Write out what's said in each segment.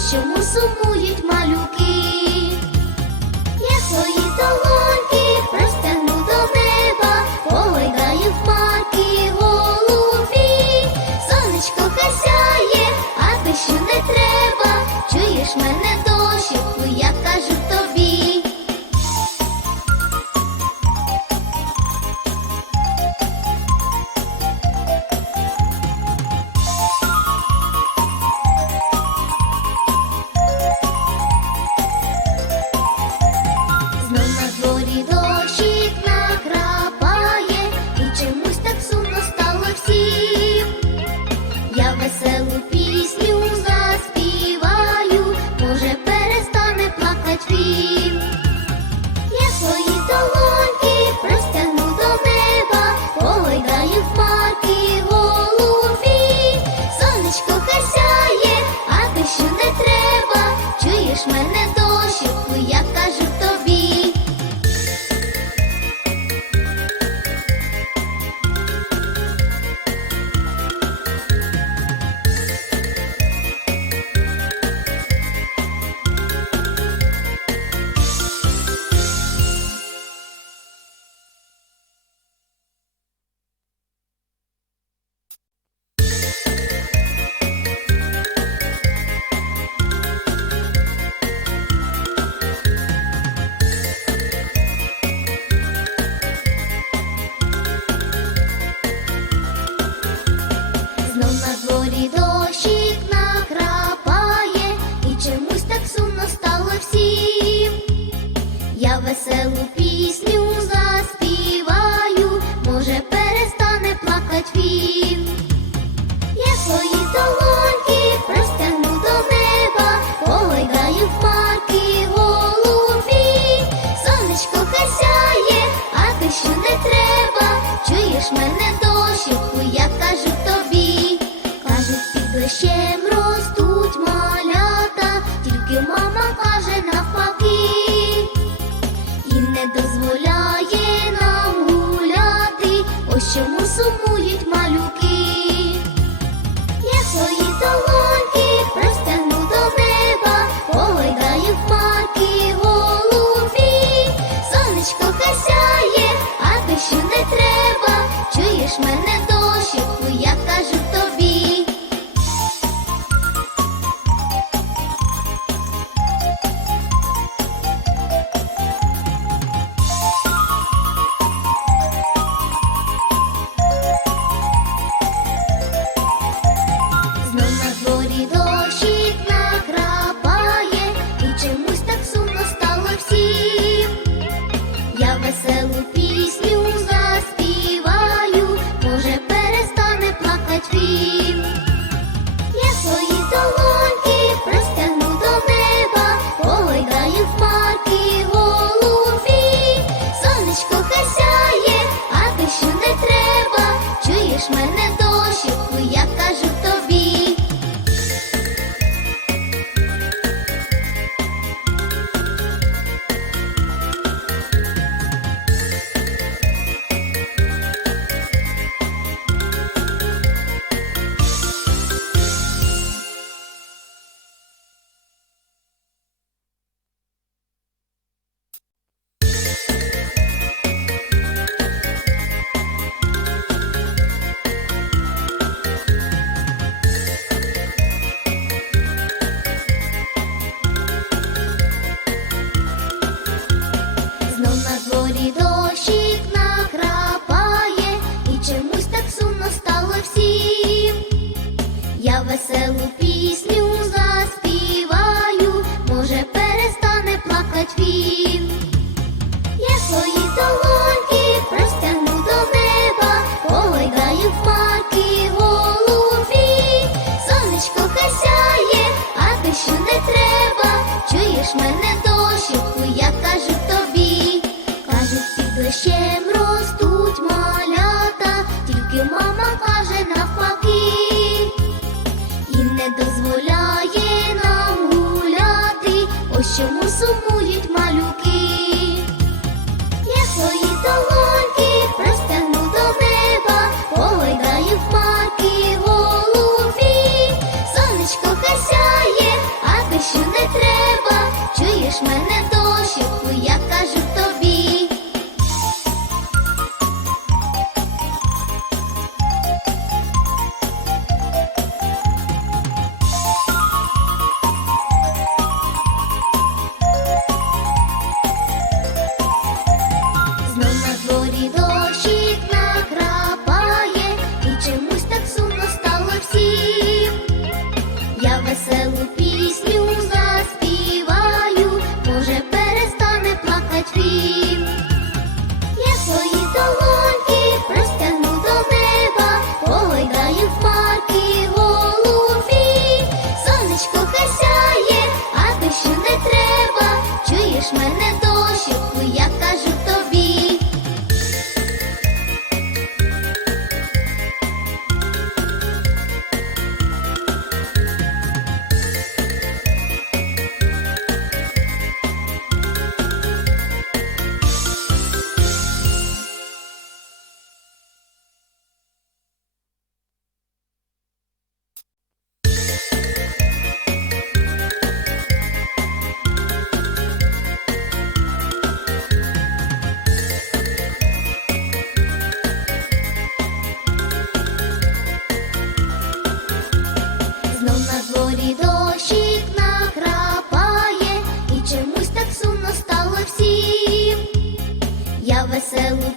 гуляти,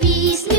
пісню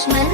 Christmas.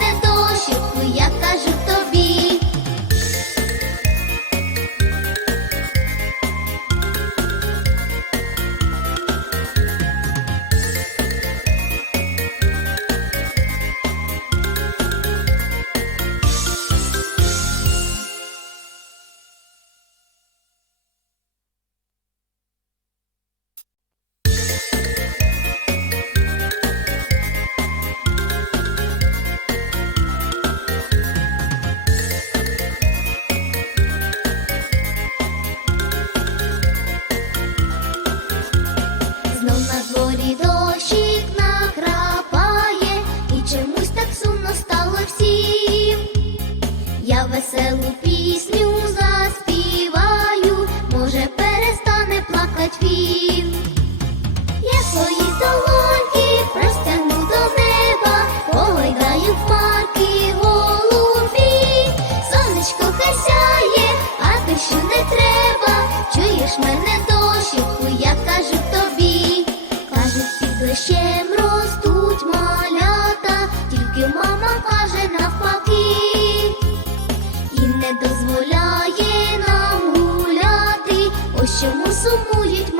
Мене до я кажу тобі, кажуть, під дощем ростуть малята, тільки мама каже навпаки, і не дозволяє нам гуляти, ось чому сумують.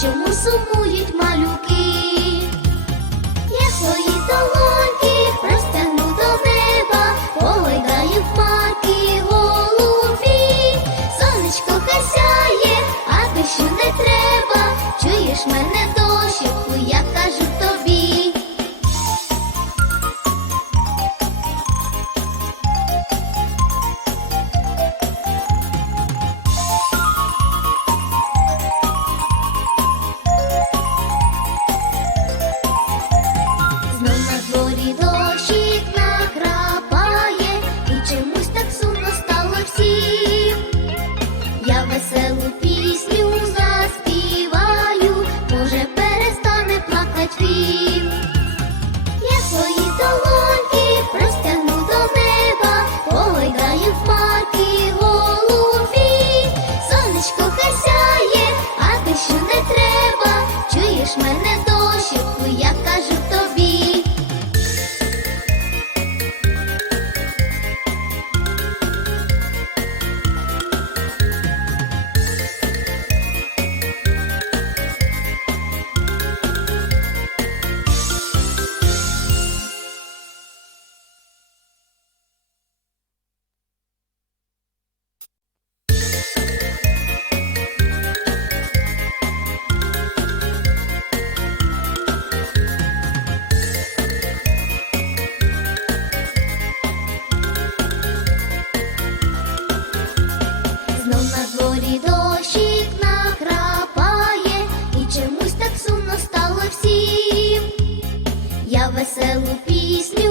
Чому сумують веселу пісню